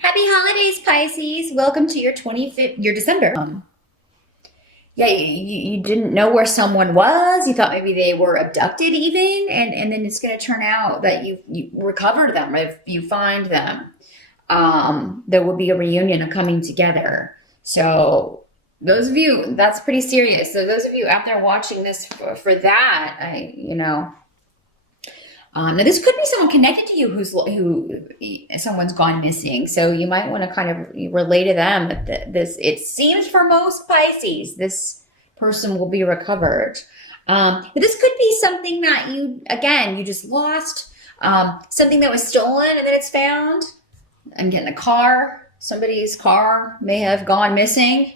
Happy holidays, Pisces. Welcome to your 25th, your December. Yeah, you didn't know where someone was. You thought maybe they were abducted even, and then it's going to turn out that you recovered them. If you find them, there will be a reunion, a coming together. So those of you, that's pretty serious. So those of you out there watching this for that, now this could be someone connected to you who someone's gone missing. So you might want to kind of relay to them that this, it seems for most Pisces, this person will be recovered. But this could be something that you just lost, something that was stolen and then it's found. I'm getting a car. Somebody's car may have gone missing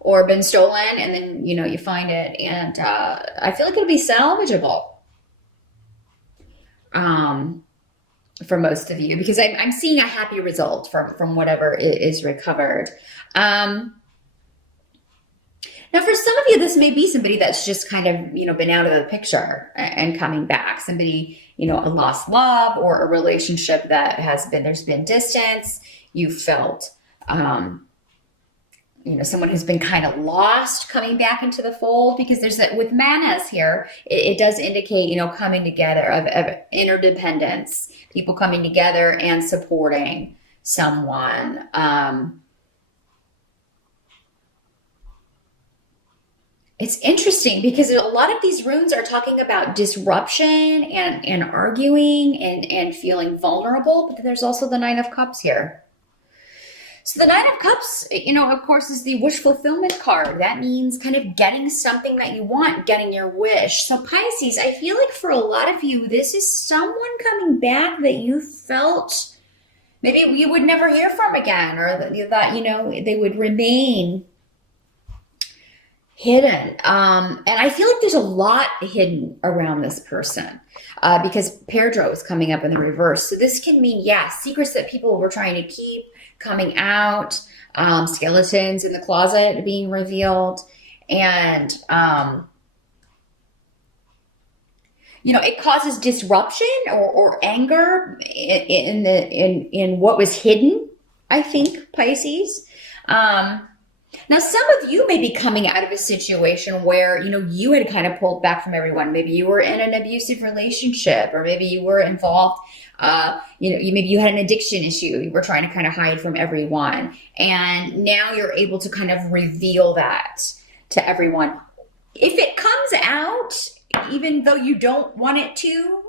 or been stolen, and then you find it, and I feel like it'll be salvageable um, for most of you, because I'm seeing a happy result from whatever is recovered. Now, for some of you, this may be somebody that's just kind of, been out of the picture and coming back. Somebody, a lost love or a relationship that there's been distance. You felt, someone who's been kind of lost coming back into the fold, because with manas here, it does indicate, coming together of interdependence, people coming together and supporting someone. It's interesting because a lot of these runes are talking about disruption and arguing and feeling vulnerable, but there's also the Nine of Cups here. So the Nine of Cups, of course, is the wish fulfillment card. That means kind of getting something that you want, getting your wish. So Pisces, I feel like for a lot of you, this is someone coming back that you felt maybe you would never hear from again, or that you thought, they would remain hidden. And I feel like there's a lot hidden around this person because Pedro is coming up in the reverse. So this can mean, secrets that people were trying to keep coming out, skeletons in the closet being revealed. And, it causes disruption or anger in what was hidden, I think, Pisces. Now, some of you may be coming out of a situation where, you had kind of pulled back from everyone. Maybe you were in an abusive relationship, or maybe you were involved, maybe you had an addiction issue. You were trying to kind of hide from everyone. And now you're able to kind of reveal that to everyone. If it comes out, even though you don't want it to,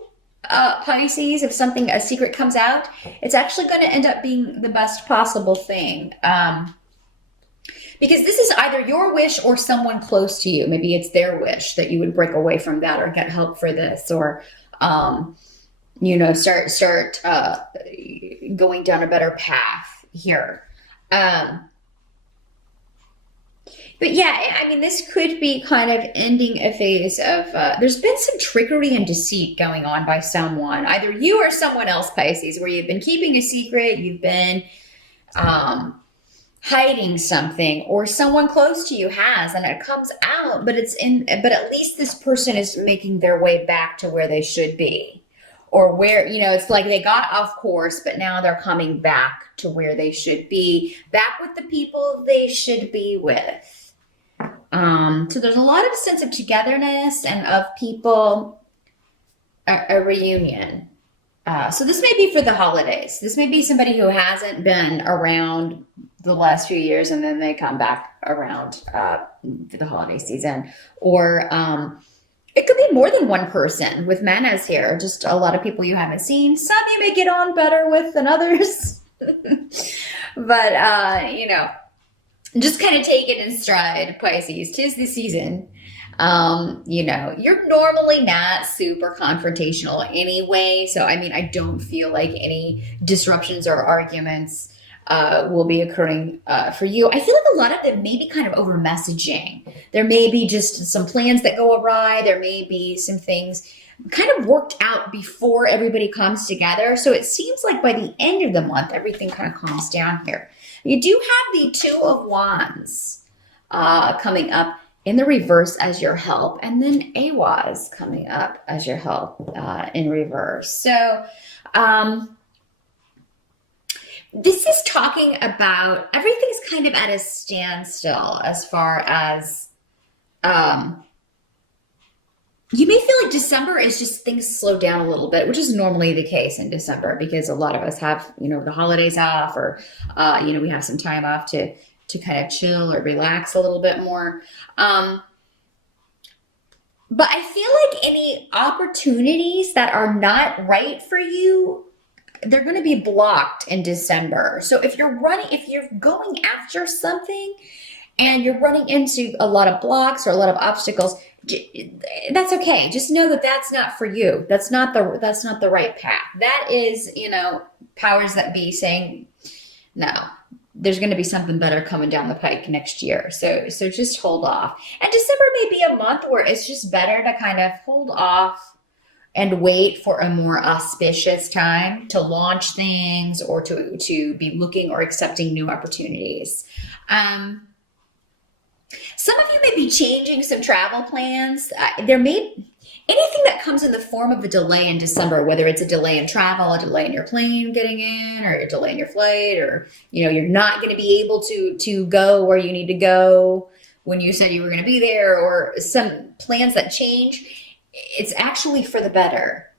Pisces, if a secret comes out, it's actually going to end up being the best possible thing. Because this is either your wish or someone close to you. Maybe it's their wish that you would break away from that or get help for this, or, start going down a better path here. But this could be kind of ending a phase of, there's been some trickery and deceit going on by someone, either you or someone else, Pisces, where you've been keeping a secret, you've been, hiding something, or someone close to you has, and it comes out, but at least this person is making their way back to where they should be, or where, it's like they got off course, but now they're coming back to where they should be, back with the people they should be with. So there's a lot of sense of togetherness and of people, a reunion. So this may be for the holidays. This may be somebody who hasn't been around the last few years, and then they come back around for the holiday season. Or it could be more than one person with manas here. Just a lot of people you haven't seen. Some you may get on better with than others. But, just kind of take it in stride, Pisces. 'Tis the season. You're normally not super confrontational anyway. So, I don't feel like any disruptions or arguments will be occurring for you. I feel like a lot of it may be kind of over messaging. There may be just some plans that go awry. There may be some things kind of worked out before everybody comes together. So it seems like by the end of the month, everything kind of calms down here. You do have the Two of Wands coming up in the reverse as your help, and then Awaz coming up as your help in reverse. So This is talking about everything's kind of at a standstill as far as um, you may feel like December is just things slow down a little bit, which is normally the case in December because a lot of us have, the holidays off or, we have some time off to kind of chill or relax a little bit more. But I feel like any opportunities that are not right for you, they're going to be blocked in December. So if you're going after something and you're running into a lot of blocks or a lot of obstacles, that's okay. Just know that that's not for you. That's not the right path. That is, powers that be saying, no, there's going to be something better coming down the pike next year. So just hold off. And December may be a month where it's just better to kind of hold off and wait for a more auspicious time to launch things or to be looking or accepting new opportunities. Some of you may be changing some travel plans. Anything that comes in the form of a delay in December, whether it's a delay in travel, a delay in your plane getting in, or a delay in your flight, or you're not going to be able to go where you need to go when you said you were going to be there, or some plans that change. It's actually for the better.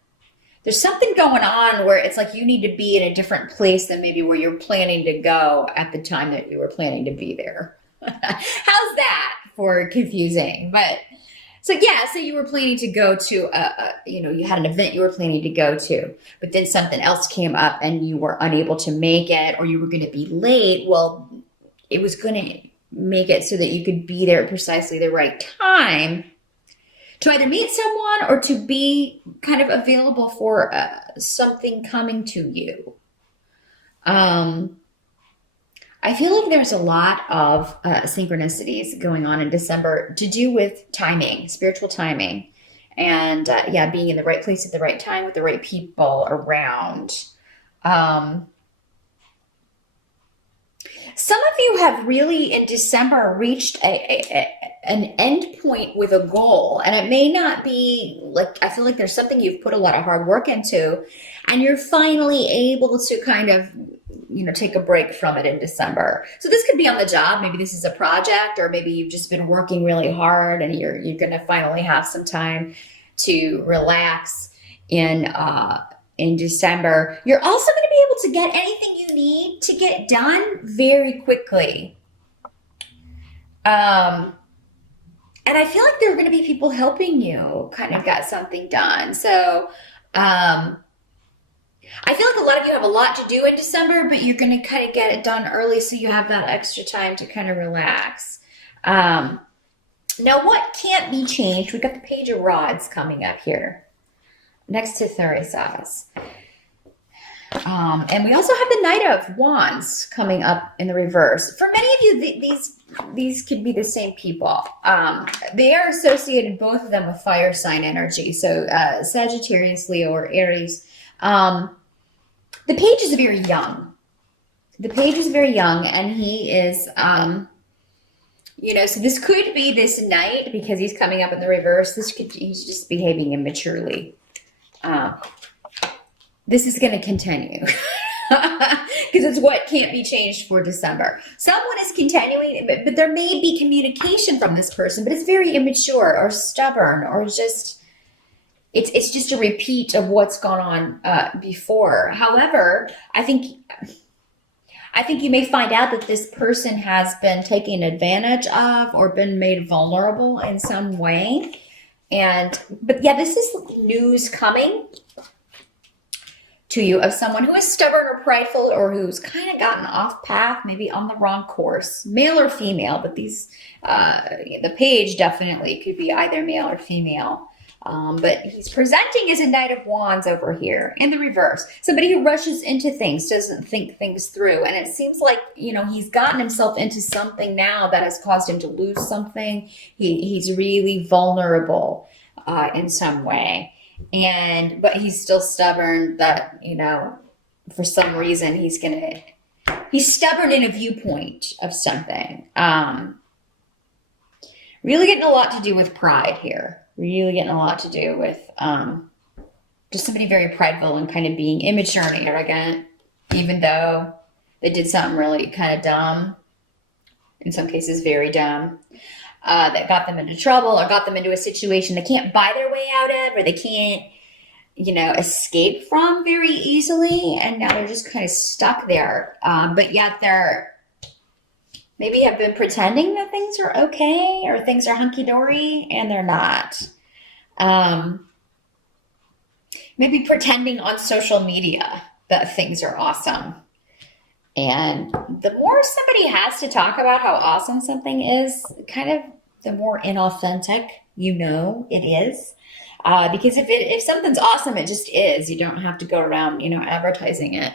There's something going on where it's like you need to be in a different place than maybe where you're planning to go at the time that you were planning to be there. How's that for confusing? But so you were planning to go to you had an event you were planning to go to, but then something else came up and you were unable to make it, or you were going to be late. Well, it was going to make it so that you could be there at precisely the right time to either meet someone or to be kind of available for something coming to you. I feel like there's a lot of synchronicities going on in December to do with timing, spiritual timing, and being in the right place at the right time with the right people around. Some of you have really in December reached an end point with a goal, and it may not be like, I feel like there's something you've put a lot of hard work into and you're finally able to kind of take a break from it in December. So this could be on the job. Maybe this is a project, or maybe you've just been working really hard and you're going to finally have some time to relax in December. You're also going to be able to get anything you need to get done very quickly. And I feel like there are going to be people helping you kind of get something done. So, I feel like a lot of you have a lot to do in December, but you're going to kind of get it done early so you have that extra time to kind of relax. Now, what can't be changed? We've got the Page of Rods coming up here next to Theresas. And we also have the Knight of Wands coming up in the reverse. For many of you, these could be the same people. They are associated, both of them, with fire sign energy. So Sagittarius, Leo, or Aries. The Page is very young. The Page is very young, and he is, so this could be this Knight because he's coming up in the reverse. He's just behaving immaturely. This is going to continue because it's what can't be changed for December. Someone is continuing, but there may be communication from this person, but it's very immature or stubborn, or just, it's just a repeat of what's gone on before. However, I think you may find out that this person has been taken advantage of or been made vulnerable in some way. But this is news coming to you of someone who is stubborn or prideful, or who's kind of gotten off path, maybe on the wrong course, male or female. But the Page definitely could be either male or female. But he's presenting as a Knight of Wands over here in the reverse. Somebody who rushes into things, doesn't think things through. And it seems like, he's gotten himself into something now that has caused him to lose something. He's really vulnerable in some way. But he's still stubborn that, for some reason he's stubborn in a viewpoint of something. Really getting a lot to do with pride here. Really getting a lot to do with just somebody very prideful and kind of being immature and arrogant, even though They did something really kind of dumb, in some cases very dumb, that got them into trouble or got them into a situation they can't buy their way out of, or they can't, escape from very easily. And now they're just kind of stuck there. But yet they're maybe have been pretending that things are okay or things are hunky-dory, and they're not. Maybe pretending on social media that things are awesome. And the more somebody has to talk about how awesome something is, kind of the more inauthentic it is. Because if something's awesome, it just is. You don't have to go around, advertising it.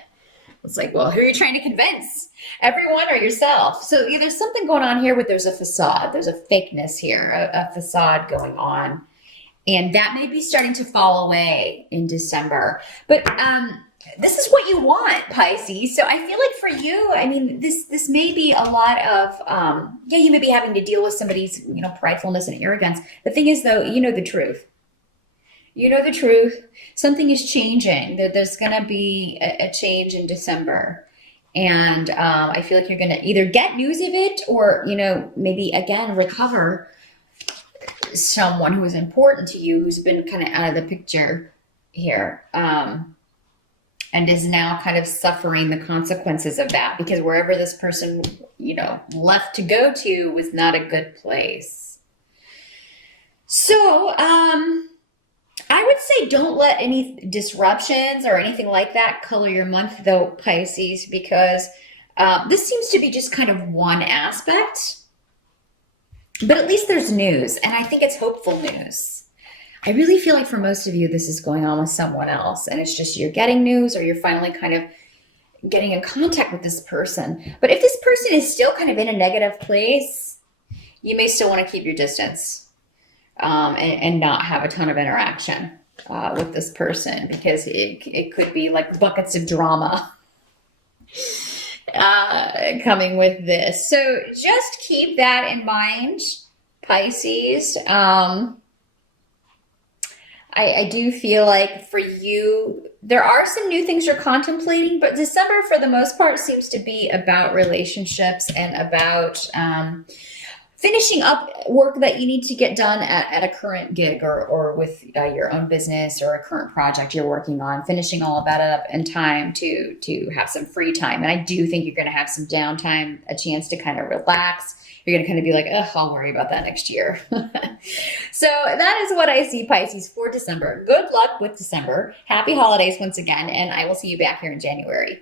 It's like, well, who are you trying to convince? Everyone or yourself? So there's something going on here there's a facade. There's a fakeness here, a facade going on. And that may be starting to fall away in December. But this is what you want, Pisces. So I feel like for you, I mean, this may be a lot of, you may be having to deal with somebody's, pridefulness and arrogance. The thing is, though, you know the truth. You know the truth. Something is changing. There's going to be a change in December. And I feel like you're going to either get news of it or, maybe, again, recover someone who is important to you, who's been kind of out of the picture here, and is now kind of suffering the consequences of that, because wherever this person, left to go to was not a good place. So, I would say don't let any disruptions or anything like that color your month, though, Pisces, because this seems to be just kind of one aspect. But at least there's news, and I think it's hopeful news. I really feel like for most of you, this is going on with someone else, and it's just you're getting news, or you're finally kind of getting in contact with this person. But if this person is still kind of in a negative place, you may still want to keep your distance, and not have a ton of interaction with this person, because it could be like buckets of drama coming with this. So just keep that in mind, Pisces. I do feel like for you, there are some new things you're contemplating, but December for the most part seems to be about relationships and about finishing up work that you need to get done at a current gig or with your own business or a current project you're working on, finishing all of that up in time to have some free time. And I do think you're going to have some downtime, a chance to kind of relax. You're going to kind of be like, I'll worry about that next year. So that is what I see, Pisces, for December. Good luck with December. Happy holidays once again, and I will see you back here in January.